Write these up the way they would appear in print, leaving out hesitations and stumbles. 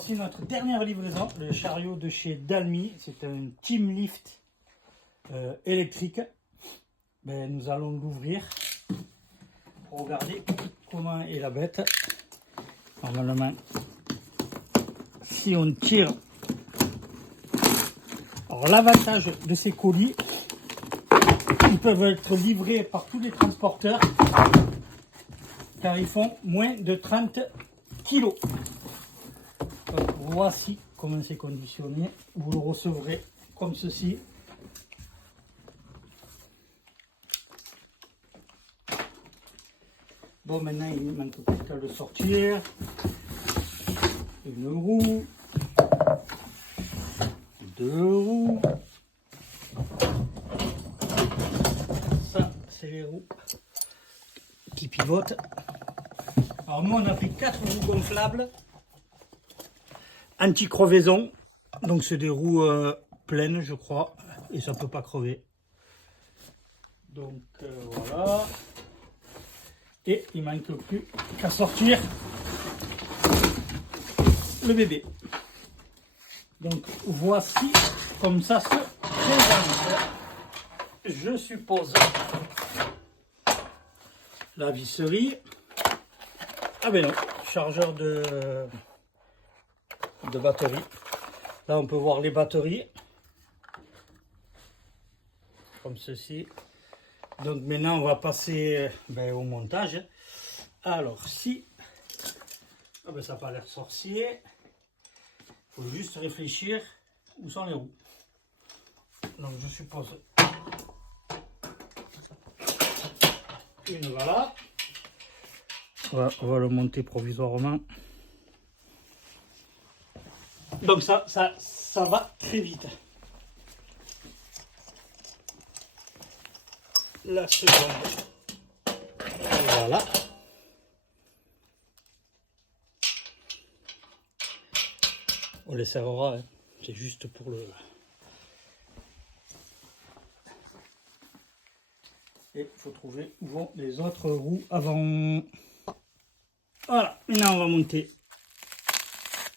voici notre dernière livraison, le chariot de chez Dalmy. C'est un Team Lift électrique. Ben, nous allons l'ouvrir pour regarder comment est la bête. Normalement, si on tire... Alors l'avantage de ces colis, ils peuvent être livrés par tous les transporteurs car ils font moins de 30 kg. Donc, voici comment c'est conditionné. Vous le recevrez comme ceci. Bon, maintenant il ne manque plus qu'à le sortir. Une roue, deux roues. Ça, c'est les roues qui pivotent. Alors nous, on a pris 4 roues gonflables anti-crevaison. Donc c'est des roues pleines, je crois, et ça ne peut pas crever. Donc voilà. Et il ne manque plus qu'à sortir le bébé. Donc voici comme ça se présente. Je suppose la visserie. Ah ben non, chargeur de batterie. Là on peut voir les batteries. Comme ceci. Donc maintenant on va passer au montage. Alors si... Ah ben ça n'a pas l'air sorcier. Il faut juste réfléchir où sont les roues. Donc je suppose une voilà. On va le monter provisoirement. Donc ça va très vite. La seconde. Voilà. On les serrera, hein. C'est juste pour le... Et il faut trouver où vont les autres roues avant. Voilà, maintenant on va monter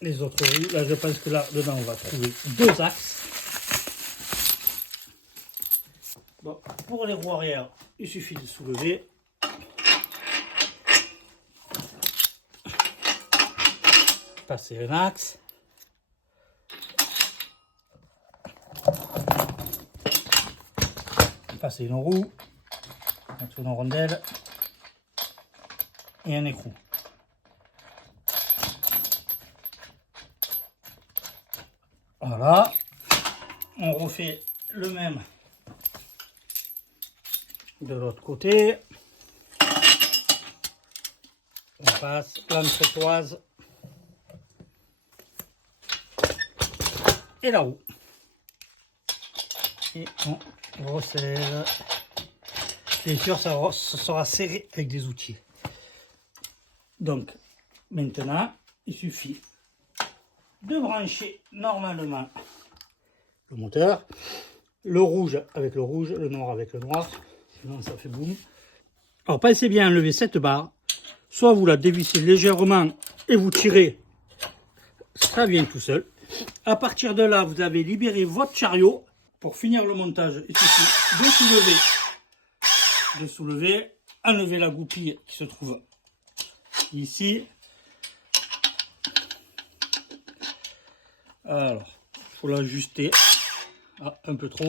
les autres roues. Là je pense que là dedans on va trouver 2 axes. Bon, pour les roues arrière, il suffit de soulever. Passer un axe. Passer une roue. Mettre une rondelle. Et un écrou. Voilà. On refait le même de l'autre côté. On passe l'entrecroise et la roue. Et on resserre. Bien sûr, ça sera serré avec des outils. Donc, maintenant, il suffit de brancher normalement le moteur. Le rouge avec le rouge, le noir avec le noir. Sinon, ça fait boum. Alors, pensez bien à enlever cette barre. Soit vous la dévissez légèrement et vous tirez. Ça vient tout seul. À partir de là, vous avez libéré votre chariot. Pour finir le montage, il suffit de soulever, enlever la goupille qui se trouve ici. Alors, il faut l'ajuster. Ah, un peu trop.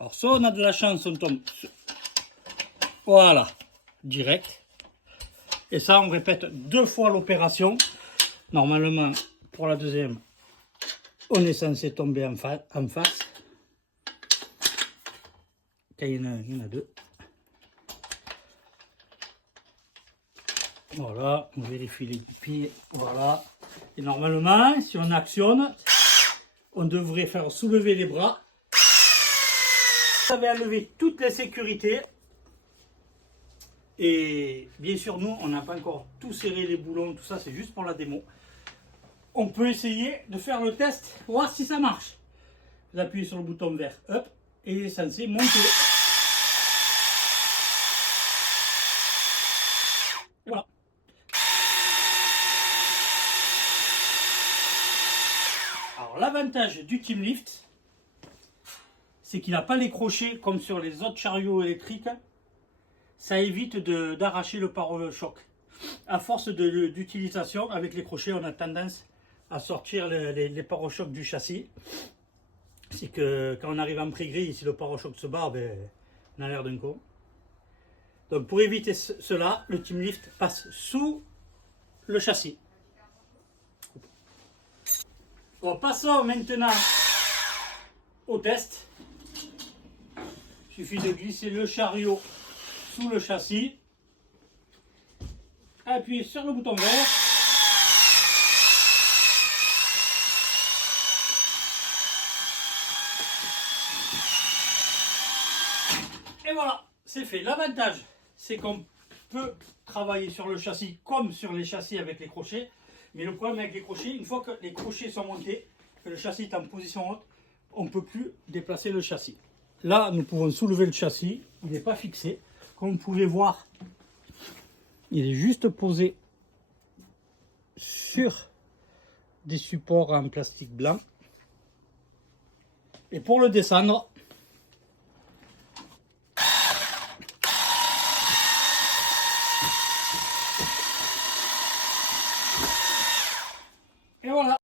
Alors, soit on a de la chance, on tombe. Voilà, direct. Et ça, on répète 2 fois l'opération. Normalement, pour la deuxième, on est censé tomber en face. Quand il y en a 2. Voilà, on vérifie les goupilles. Voilà. Et normalement, si on actionne, on devrait faire soulever les bras. Vous avez enlevé toutes les sécurités. Et bien sûr, nous, on n'a pas encore tout serré, les boulons, tout ça, c'est juste pour la démo. On peut essayer de faire le test, voir si ça marche. Vous appuyez sur le bouton vert, hop, et il est censé monter. l'avantage du Teamlift, c'est qu'il n'a pas les crochets comme sur les autres chariots électriques. Ça évite d'arracher le pare-choc. À force d'utilisation, avec les crochets, on a tendance à sortir les pare-chocs du châssis. C'est que quand on arrive en pré-grille, si le pare-choc se barre, ben, on a l'air d'un con. Donc pour éviter cela, le Teamlift passe sous le châssis. Bon, passons maintenant au test. Il suffit de glisser le chariot sous le châssis. Appuyez sur le bouton vert. Et voilà, c'est fait. L'avantage, c'est qu'on peut travailler sur le châssis comme sur les châssis avec les crochets. Mais le problème avec les crochets, une fois que les crochets sont montés, que le châssis est en position haute, on ne peut plus déplacer le châssis. Là, nous pouvons soulever le châssis. Il n'est pas fixé. Comme vous pouvez voir, il est juste posé sur des supports en plastique blanc. Et pour le descendre, et voilà.